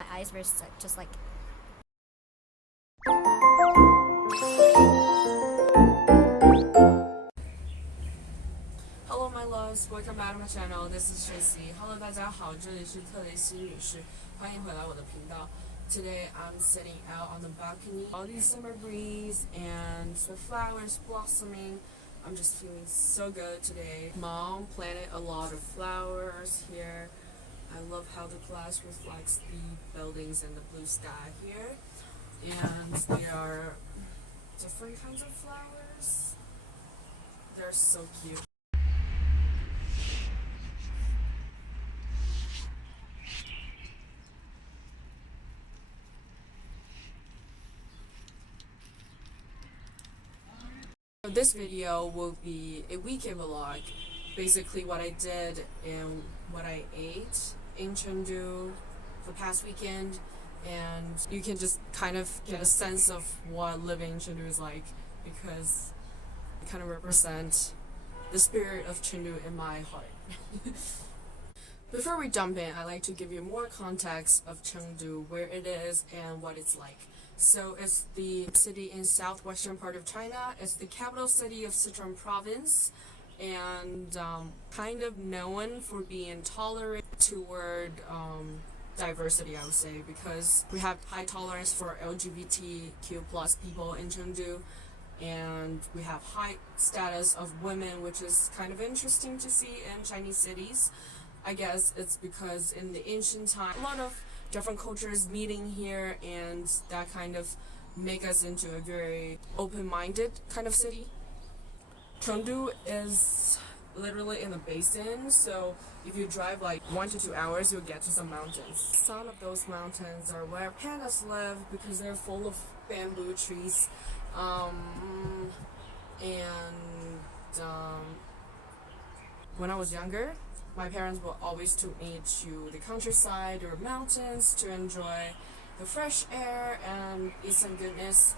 My eyes were just like. Hello my loves, welcome back to my channel. This is Tracey. Hello 大家好，这里是特雷西女士，欢迎回来我的频道。Today I'm sitting out on the balcony. All these summer breeze and the flowers blossoming. I'm just feeling so good today. Mom planted a lot of flowers here. I love how the glass reflects the buildings and the blue sky here. And they are different kinds of flowers. They're so cute. This video will be a weekend vlog, basically what I did and what I ate in Chengdu the past weekend, and you can just kind of get a sense of what living in Chengdu is like, because it kind of represent the spirit of Chengdu in my heart. Before we jump in, I'd like to give you more context of Chengdu, where it is and what it's like. So it's the city in southwestern part of China. It's the capital city of Sichuan province, and kind of known for being tolerant toward diversity, I would say, because we have high tolerance for LGBTQ plus people in Chengdu, and we have high status of women, which is kind of interesting to see in Chinese cities. I guess it's because in the ancient time, a lot of different cultures meeting here, and that kind of make us into a very open-minded kind of city. Chengdu is literally in the basin, so if you drive like 1 to 2 hours, you'll get to some mountains. Some of those mountains are where pandas live because they're full of bamboo trees. When I was younger, my parents will always took me to the countryside or mountains to enjoy the fresh air and eat some goodness.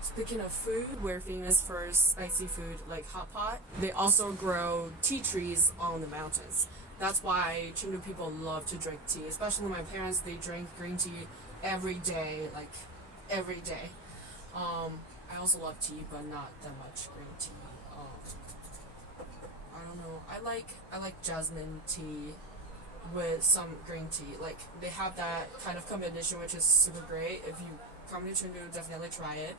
Speaking of food, we're famous for spicy food like hot pot. They also grow tea trees on the mountains. That's why Chengdu people love to drink tea, especially my parents. They drink green tea every day, like every day. I also love tea, but not that much green tea. I don't know. I like jasmine tea with some green tea. Like they have that kind of combination, which is super great. If you come to Chengdu, definitely try it.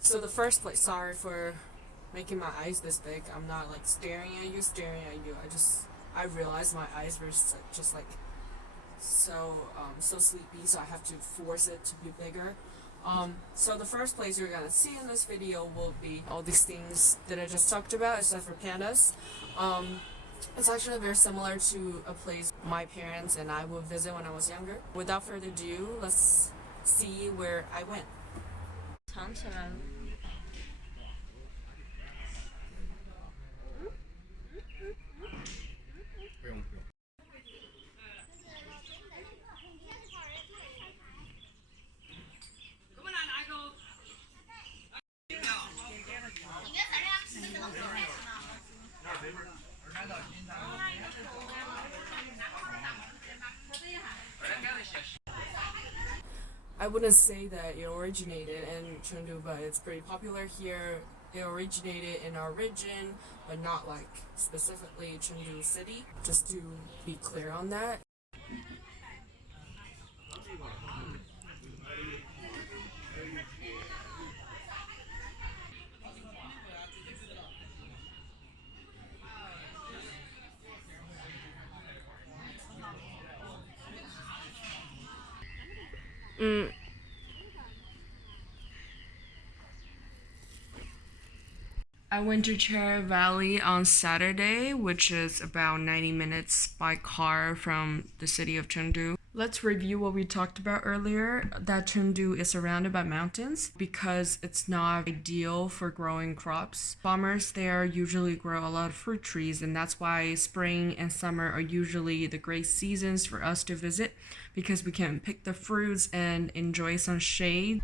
So the first place, sorry for making my eyes this big. I'm not like staring at you. I realized my eyes were just like so sleepy, so I have to force it to be bigger. So the first place you're gonna see in this video will be all these things that I just talked about, except for pandas. It's actually very similar to a place my parents and I would visit when I was younger. Without further ado, let's see where I went. 藏起来了。I wouldn't say that it originated in Chengdu, but it's pretty popular here. It originated in our region, but not like specifically Chengdu city, just to be clear on that. I went to Cherry Valley on Saturday, which is about 90 minutes by car from the city of Chengdu. Let's review what we talked about earlier, that Chengdu is surrounded by mountains because it's not ideal for growing crops. Farmers there usually grow a lot of fruit trees, and that's why spring and summer are usually the great seasons for us to visit, because we can pick the fruits and enjoy some shade.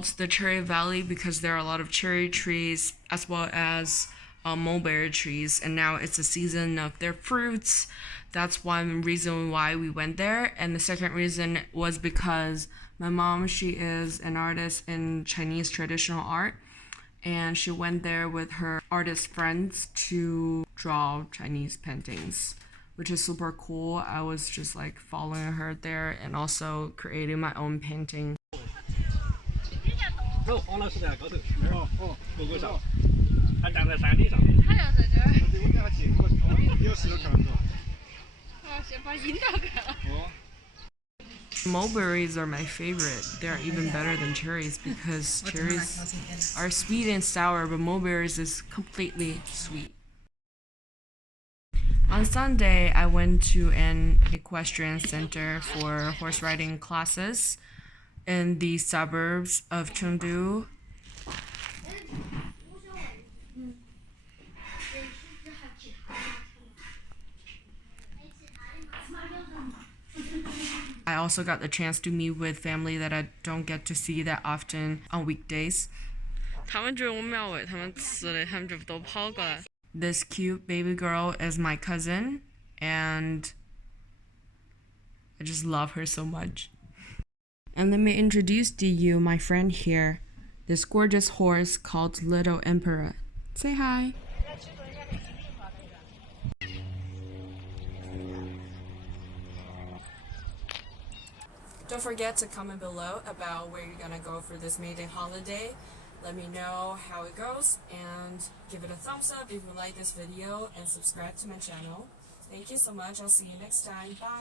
called the Cherry Valley because there are a lot of cherry trees as well as mulberry trees, and now it's the season of their fruits. That's one reason why we went there. And the second reason was because my mom, she is an artist in Chinese traditional art, and she went there with her artist friends to draw Chinese paintings, which is super cool. I was just like following her there and also creating my own painting. 黄老师在高头，狗狗上，它站在山顶上面。它要在这儿。我给它接过，有石头看着。先把引导开了。Mulberries are my favorite. They're even better than cherries because cherries are sweet and sour, but mulberries is completely sweet. On Sunday, I went to an equestrian center for horse riding classes in the suburbs of Chengdu. I also got the chance to meet with family that I don't get to see that often on weekdays. This cute baby girl is my cousin, and I just love her so much. And let me introduce to you my friend here, this gorgeous horse called Little Emperor. Say hi. Don't forget to comment below about where you're gonna go for this May Day holiday. Let me know how it goes and give it a thumbs up if you like this video and subscribe to my channel. Thank you so much. I'll see you next time. Bye.